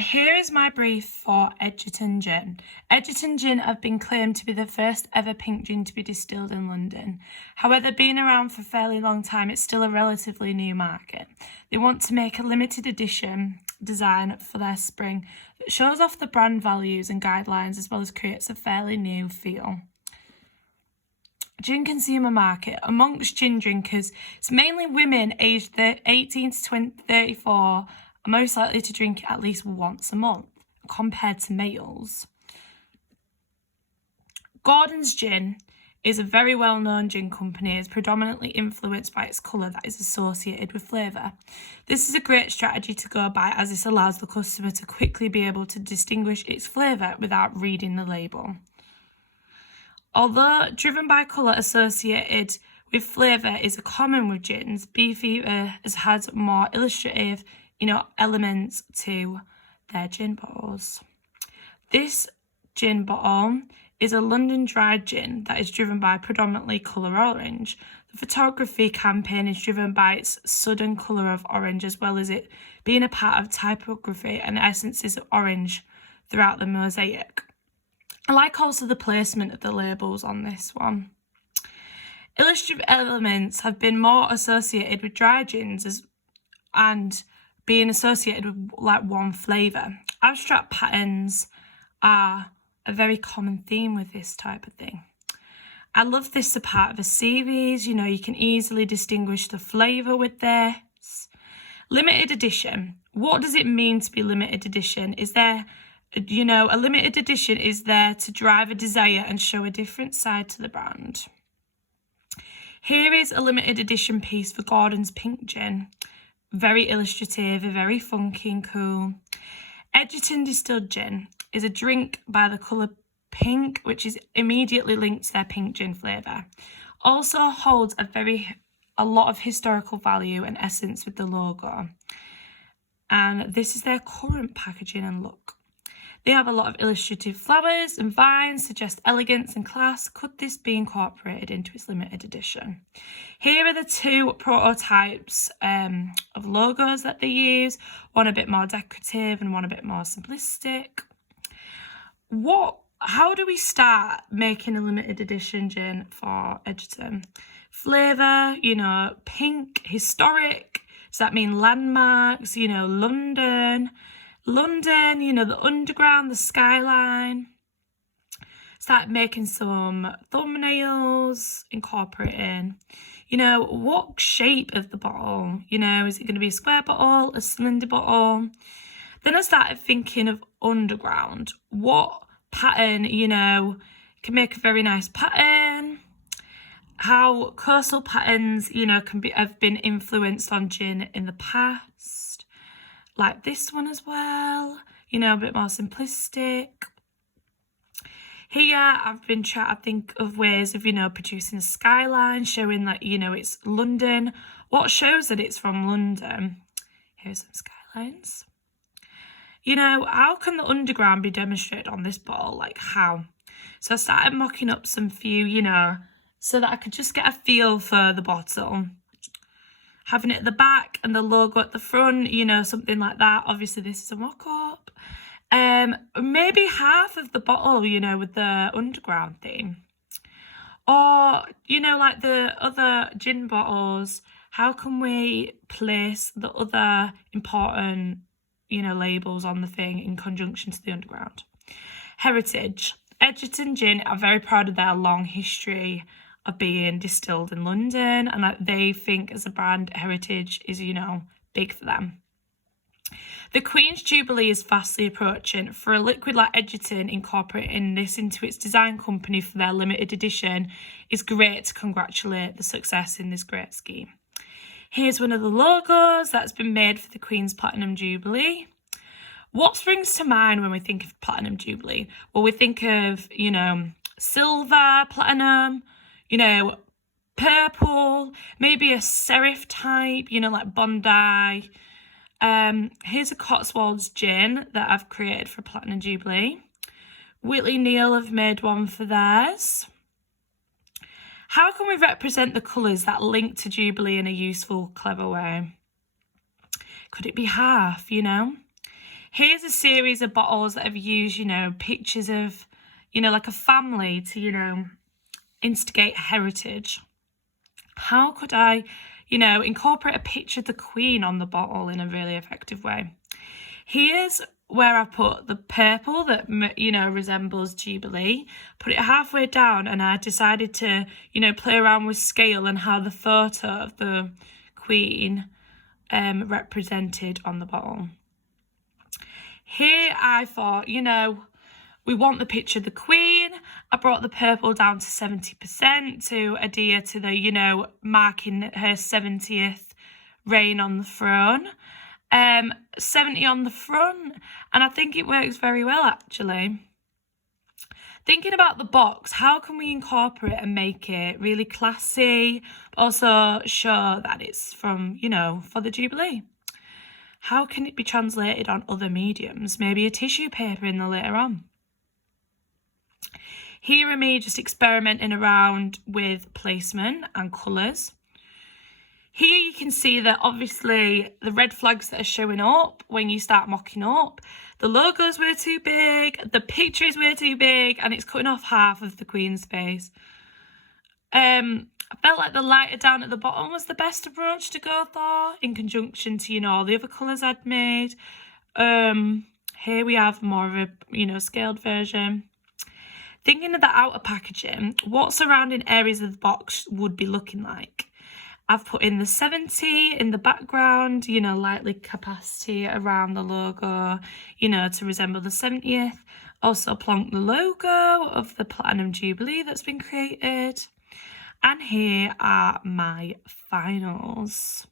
Here is my brief for Edgerton Gin. Edgerton Gin have been claimed to be the first ever pink gin to be distilled in London. However, being around for a fairly long time, it's still a relatively new market. They want to make a limited edition design for their spring that shows off the brand values and guidelines as well as creates a fairly new feel. Gin consumer market. Amongst gin drinkers, it's mainly women aged 18 to 34 are most likely to drink it at least once a month, compared to males. Gordon's Gin is a very well-known gin company. It's predominantly influenced by its colour that is associated with flavour. This is a great strategy to go by as this allows the customer to quickly be able to distinguish its flavour without reading the label. Although driven by colour associated with flavour is common with gins, Beefeater has had more illustrative elements to their gin bottles. This gin bottle is a London dried gin that is driven by predominantly colour orange. The photography campaign is driven by its sudden colour of orange, as well as it being a part of typography and essences of orange throughout the mosaic. I like also the placement of the labels on this one. Illustrative elements have been more associated with dry gins and being associated with one flavour. Abstract patterns are a very common theme with this type of thing. I love this as a part of a series. You can easily distinguish the flavour with this. Limited edition. What does it mean to be limited edition? Is there, a limited edition is there to drive a desire and show a different side to the brand. Here is a limited edition piece for Gordon's Pink Gin. Very illustrative, very funky and cool. Edgerton Distilled Gin is a drink by the colour pink, which is immediately linked to their pink gin flavour. Also holds a lot of historical value and essence with the logo. And this is their current packaging and look. They have a lot of illustrative flowers and vines, suggest elegance and class. Could this be incorporated into its limited edition? Here are the two prototypes of logos that they use. One a bit more decorative and one a bit more simplistic. How do we start making a limited edition gin for Edgerton? Flavour, pink, historic. Does that mean landmarks? London, the underground, the skyline. Start making some thumbnails, incorporating, what shape of the bottle, is it going to be a square bottle, a cylinder bottle? Then I started thinking of underground. What pattern, can make a very nice pattern. How coastal patterns, have been influenced on gin in the past. Like this one as well, a bit more simplistic. Here I've been trying to think of ways of, producing a skyline, showing that, it's London. What shows that it's from London? Here's some skylines. How can the underground be demonstrated on this bottle? Like how? So I started mocking up some few, so that I could just get a feel for the bottle. Having it at the back and the logo at the front, something like that. Obviously, this is a mock-up. Maybe half of the bottle, with the underground theme. Or, like the other gin bottles, how can we place the other important, labels on the thing in conjunction to the underground? Heritage. Edgerton Gin are very proud of their long history of being distilled in London, and that they think as a brand heritage is, big for them. The Queen's Jubilee is fastly approaching. For a liquid like Edgerton, incorporating this into its design company for their limited edition is great to congratulate the success in this great scheme. Here's one of the logos that's been made for the Queen's Platinum Jubilee. What springs to mind when we think of Platinum Jubilee? Well, we think of, silver, platinum, purple, maybe a serif type, like Bondi. Here's a Cotswolds gin that I've created for Platinum Jubilee. Whitley Neal have made one for theirs. How can we represent the colours that link to Jubilee in a useful, clever way? Could it be half, Here's a series of bottles that have used, pictures of, like a family to, instigate heritage. How could I, incorporate a picture of the Queen on the bottle in a really effective way? Here's where I put the purple that, resembles Jubilee, put it halfway down, and I decided to, play around with scale and how the photo of the Queen represented on the bottle. Here I thought, we want the picture of the Queen. I brought the purple down to 70% to adhere to the, marking her 70th reign on the throne. 70 on the front, and I think it works very well, actually. Thinking about the box, how can we incorporate and make it really classy, but also show that it's from, for the Jubilee? How can it be translated on other mediums? Maybe a tissue paper in the later on. Here are me just experimenting around with placement and colours. Here you can see that obviously the red flags that are showing up when you start mocking up, the logos were too big, the pictures were too big, and it's cutting off half of the Queen's face. I felt like the lighter down at the bottom was the best approach to go for in conjunction to, all the other colours I'd made. Here we have more of a, scaled version. Thinking of the outer packaging, what surrounding areas of the box would be looking like? I've put in the 70 in the background, lightly capacity around the logo, to resemble the 70th. Also plonked the logo of the Platinum Jubilee that's been created. And here are my finals.